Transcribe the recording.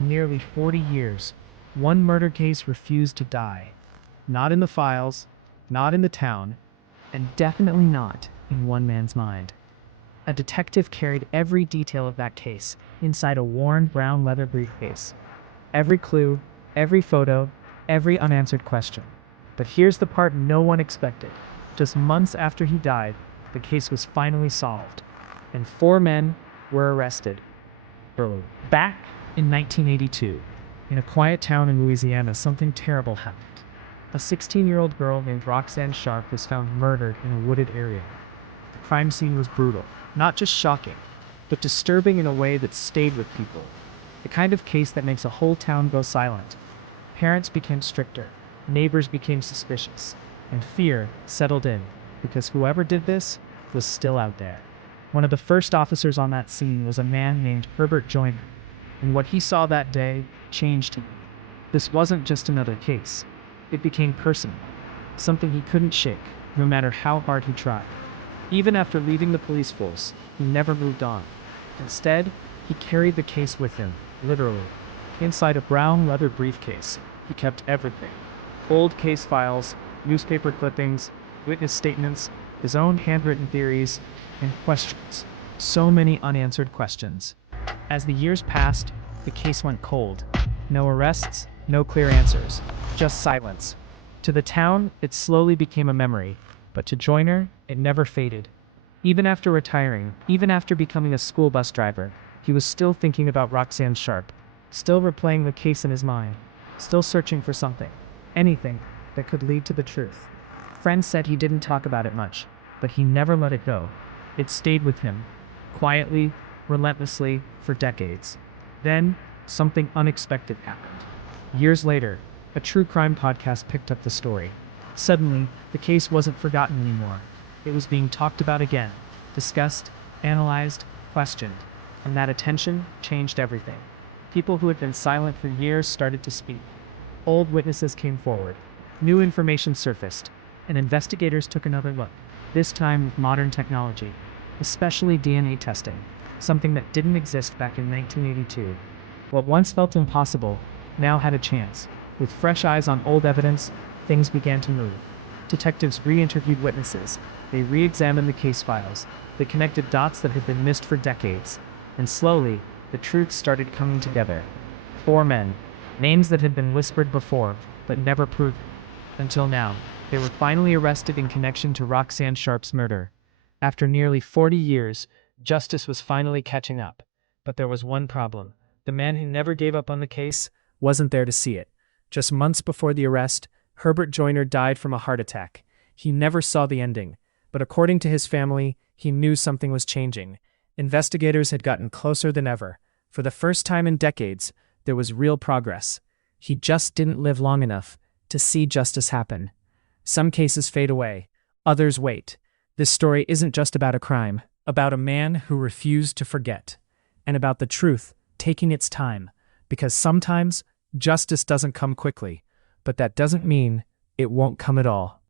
Nearly 40 years, one murder case refused to die. Not in the files, not in the town, and definitely not in one man's mind. A detective carried every detail of that case inside a worn brown leather briefcase. Every clue, every photo, every unanswered question. But here's the part no one expected. Just months after he died, the case was finally solved, and 4 men were arrested. Back in 1982, in a quiet town in Louisiana, something terrible happened. A 16-year-old girl named Roxanne Sharp was found murdered in a wooded area. The crime scene was brutal, not just shocking, but disturbing in a way that stayed with people. The kind of case that makes a whole town go silent. Parents became stricter, neighbors became suspicious, and fear settled in, because whoever did this was still out there. One of the first officers on that scene was a man named Herbert Joiner, and what he saw that day changed him. This wasn't just another case. It became personal, something he couldn't shake, no matter how hard he tried. Even after leaving the police force, he never moved on. Instead, he carried the case with him, literally. Inside a brown leather briefcase, he kept everything. Old case files, newspaper clippings, witness statements, his own handwritten theories, and questions. So many unanswered questions. As the years passed, the case went cold. No arrests, no clear answers, just silence. To the town, it slowly became a memory, but to Joiner, it never faded. Even after retiring, even after becoming a school bus driver, he was still thinking about Roxanne Sharp, still replaying the case in his mind, still searching for something, anything, that could lead to the truth. Friends said he didn't talk about it much, but he never let it go. It stayed with him, quietly, relentlessly, for decades. Then, something unexpected happened. Years later, a true crime podcast picked up the story. Suddenly, the case wasn't forgotten anymore. It was being talked about again, discussed, analyzed, questioned, and that attention changed everything. People who had been silent for years started to speak. Old witnesses came forward. New information surfaced, and investigators took another look, this time with modern technology, especially DNA testing, something that didn't exist back in 1982. What once felt impossible now had a chance. With fresh eyes on old evidence, things began to move. Detectives re-interviewed witnesses. They re-examined the case files. They connected dots that had been missed for decades. And slowly, the truth started coming together. 4 men, names that had been whispered before, but never proven. Until now, they were finally arrested in connection to Roxanne Sharp's murder. After nearly 40 years, justice was finally catching up. But there was one problem. The man who never gave up on the case wasn't there to see it. Just months before the arrest, Herbert Joiner died from a heart attack. He never saw the ending, but according to his family, he knew something was changing. Investigators had gotten closer than ever. For the first time in decades, there was real progress. He just didn't live long enough to see justice happen. Some cases fade away, others wait. This story isn't just about a crime, about a man who refused to forget, and about the truth taking its time, because sometimes justice doesn't come quickly, but that doesn't mean it won't come at all.